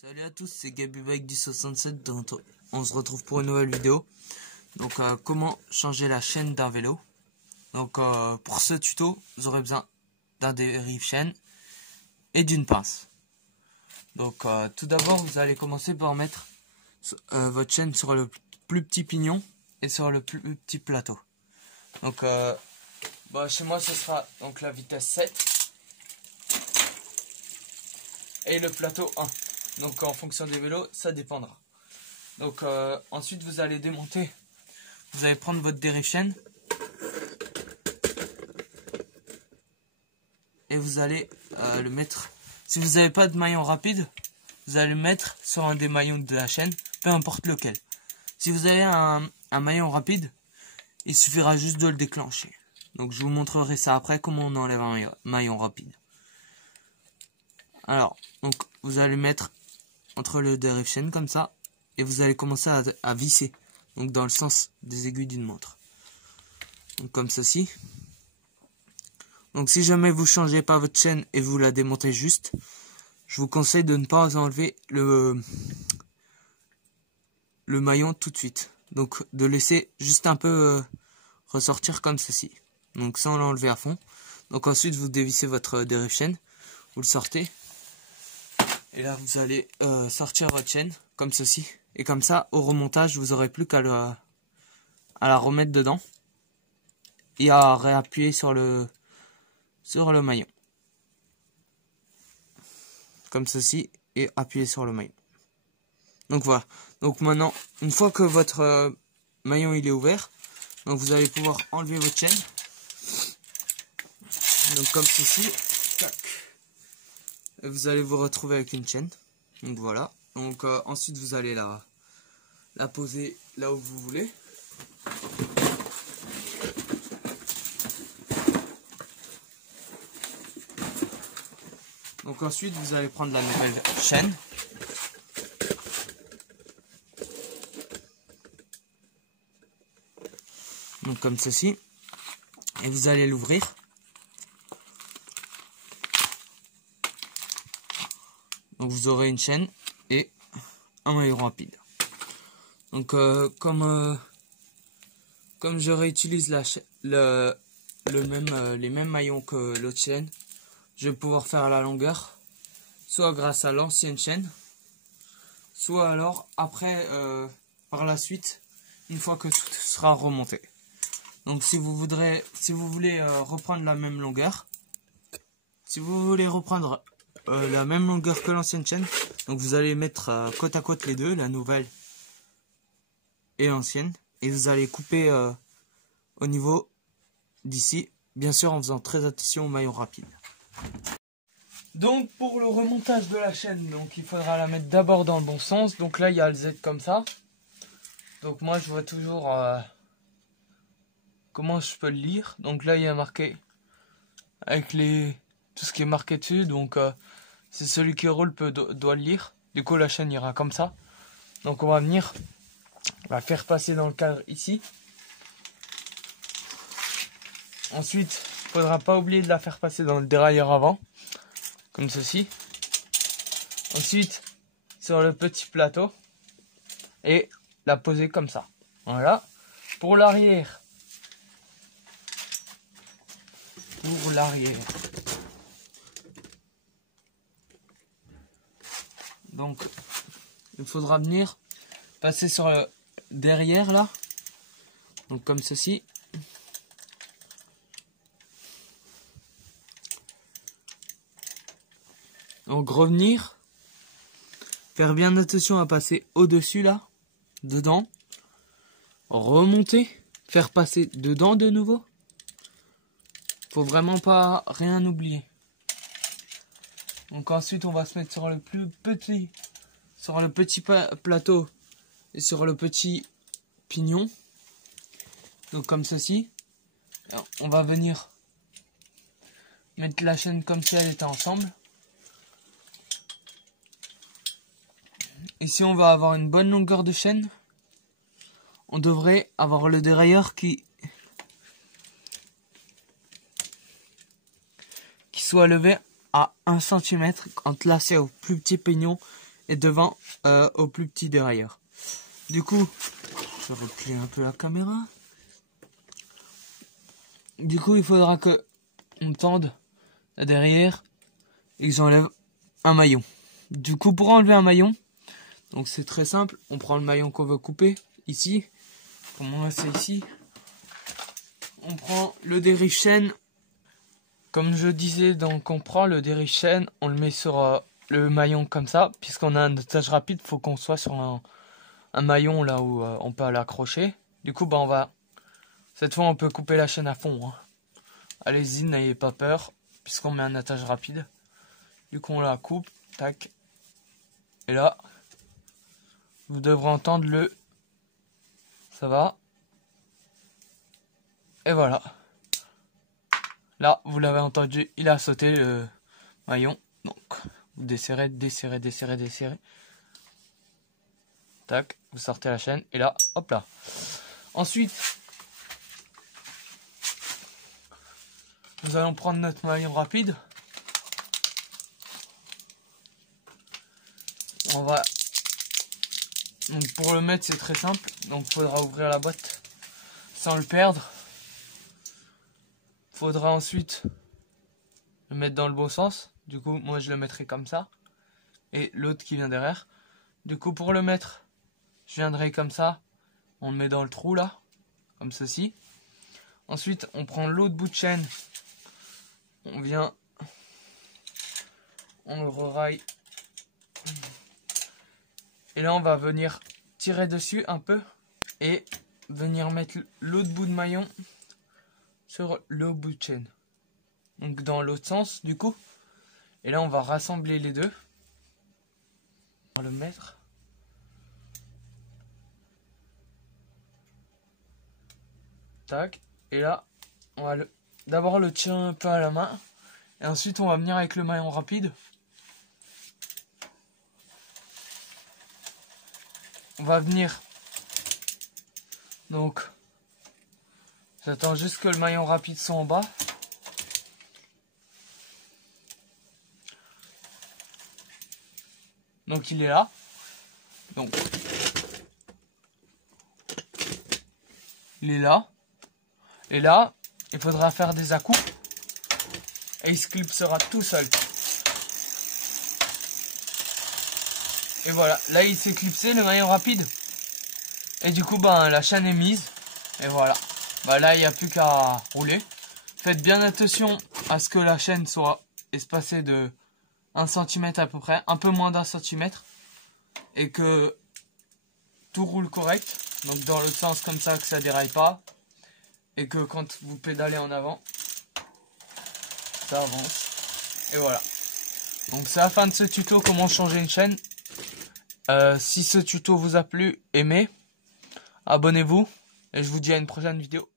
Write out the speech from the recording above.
Salut à tous, c'est GabyBike du 67, donc on se retrouve pour une nouvelle vidéo. Donc comment changer la chaîne d'un vélo. Donc pour ce tuto, vous aurez besoin d'un dérive-chaîne et d'une pince. Donc tout d'abord, vous allez commencer par mettre votre chaîne sur le plus petit pignon et sur le plus petit plateau. Donc chez moi ce sera donc la vitesse 7 et le plateau 1. Donc en fonction des vélos, ça dépendra. Donc ensuite vous allez démonter, vous allez prendre votre dérive-chaîne et vous allez le mettre, si vous n'avez pas de maillon rapide, vous allez le mettre sur un des maillons de la chaîne, peu importe lequel. Si vous avez un maillon rapide, il suffira juste de le déclencher. Donc je vous montrerai ça après, comment on enlève un maillon rapide. Alors, donc vous allez mettre entre le dérive-chaîne comme ça, et vous allez commencer à visser, donc dans le sens des aiguilles d'une montre, donc comme ceci. Donc si jamais vous changez pas votre chaîne et vous la démontez juste, je vous conseille de ne pas enlever le maillon tout de suite, donc de laisser juste un peu ressortir comme ceci, donc sans l'enlever à fond. Donc ensuite vous dévissez votre dérive-chaîne, vous le sortez. Et là, vous allez sortir votre chaîne, comme ceci. Et comme ça, au remontage, vous n'aurez plus qu'à la remettre dedans. Et à réappuyer sur le maillon. Comme ceci. Et appuyer sur le maillon. Donc voilà. Donc maintenant, une fois que votre maillon il est ouvert, donc vous allez pouvoir enlever votre chaîne. Donc comme ceci. Tac. Et vous allez vous retrouver avec une chaîne. Donc voilà. Donc ensuite vous allez la poser là où vous voulez. Donc ensuite vous allez prendre la nouvelle chaîne. Donc comme ceci. Et vous allez l'ouvrir. Donc vous aurez une chaîne et un maillon rapide. Donc comme je réutilise les mêmes maillons que l'autre chaîne, je vais pouvoir faire la longueur, soit grâce à l'ancienne chaîne, soit alors après par la suite, une fois que tout sera remonté. Donc si vous voulez reprendre la même longueur, la même longueur que l'ancienne chaîne, donc vous allez mettre côte à côte les deux, la nouvelle et l'ancienne, et vous allez couper au niveau d'ici, bien sûr en faisant très attention au maillon rapide. Donc pour le remontage de la chaîne, donc il faudra la mettre d'abord dans le bon sens. Donc là il y a le Z comme ça, donc moi je vois toujours comment je peux le lire. Donc là il y a marqué avec tout ce qui est marqué dessus, donc c'est celui qui roule doit le lire. Du coup la chaîne ira comme ça. Donc on va venir la faire passer dans le cadre ici. Ensuite il faudra pas oublier de la faire passer dans le dérailleur avant, comme ceci. Ensuite sur le petit plateau et la poser comme ça. Voilà. Pour l'arrière. Donc il faudra venir passer sur le derrière là, donc comme ceci. Donc revenir, faire bien attention à passer au-dessus là, dedans, remonter, faire passer dedans de nouveau. Faut vraiment pas rien oublier. Donc ensuite on va se mettre sur le petit plateau et sur le petit pignon, donc comme ceci. Alors, on va venir mettre la chaîne comme si elle était ensemble. Ici on va avoir une bonne longueur de chaîne. On devrait avoir le dérailleur qui soit levé à 1 cm quand là c'est au plus petit pignon et devant au plus petit dérailleur. Du coup, je vais replier un peu la caméra. Du coup, il faudra que on tende à derrière et que j'enlève un maillon. Du coup, pour enlever un maillon, donc c'est très simple, on prend le maillon qu'on veut couper ici, comme on c'est ici. On prend le dérive chaîne. Comme je disais, donc on prend le dérive chaîne, on le met sur le maillon comme ça, puisqu'on a un attache rapide, faut qu'on soit sur un maillon là où on peut l'accrocher. Du coup, bah on va cette fois on peut couper la chaîne à fond. Hein. Allez-y, n'ayez pas peur, puisqu'on met un attache rapide. Du coup, on la coupe, tac. Et là, vous devrez entendre le. Ça va. Et voilà. Là, vous l'avez entendu, il a sauté le maillon. Donc, vous desserrez, desserrez, desserrez, desserrez. Tac, vous sortez la chaîne. Et là, hop là. Ensuite, nous allons prendre notre maillon rapide. On va... Donc, pour le mettre, c'est très simple. Donc, il faudra ouvrir la boîte sans le perdre. Faudra ensuite le mettre dans le bon sens. Du coup, moi, je le mettrai comme ça. Et l'autre qui vient derrière. Du coup, pour le mettre, je viendrai comme ça. On le met dans le trou, là. Comme ceci. Ensuite, on prend l'autre bout de chaîne. On vient. On le reraille. Et là, on va venir tirer dessus un peu. Et venir mettre l'autre bout de maillon sur le bout de chaîne. Donc dans l'autre sens du coup. Et là on va rassembler les deux. On va le mettre. Tac. Et là on va d'abord le tirer un peu à la main. Et ensuite on va venir avec le maillon rapide. On va venir. Donc j'attends juste que le maillon rapide soit en bas. Donc il est là. Donc il est là. Et là, il faudra faire des à-coups. Et il se clipsera tout seul. Et voilà, là il s'est clipsé le maillon rapide. Et du coup, ben, la chaîne est mise. Et voilà. Bah là, il n'y a plus qu'à rouler. Faites bien attention à ce que la chaîne soit espacée de 1 cm à peu près. Un peu moins d'1 cm. Et que tout roule correct. Donc dans le sens comme ça, que ça déraille pas. Et que quand vous pédalez en avant, ça avance. Et voilà. Donc c'est la fin de ce tuto, comment changer une chaîne. Si ce tuto vous a plu, aimez. Abonnez-vous. Et je vous dis à une prochaine vidéo.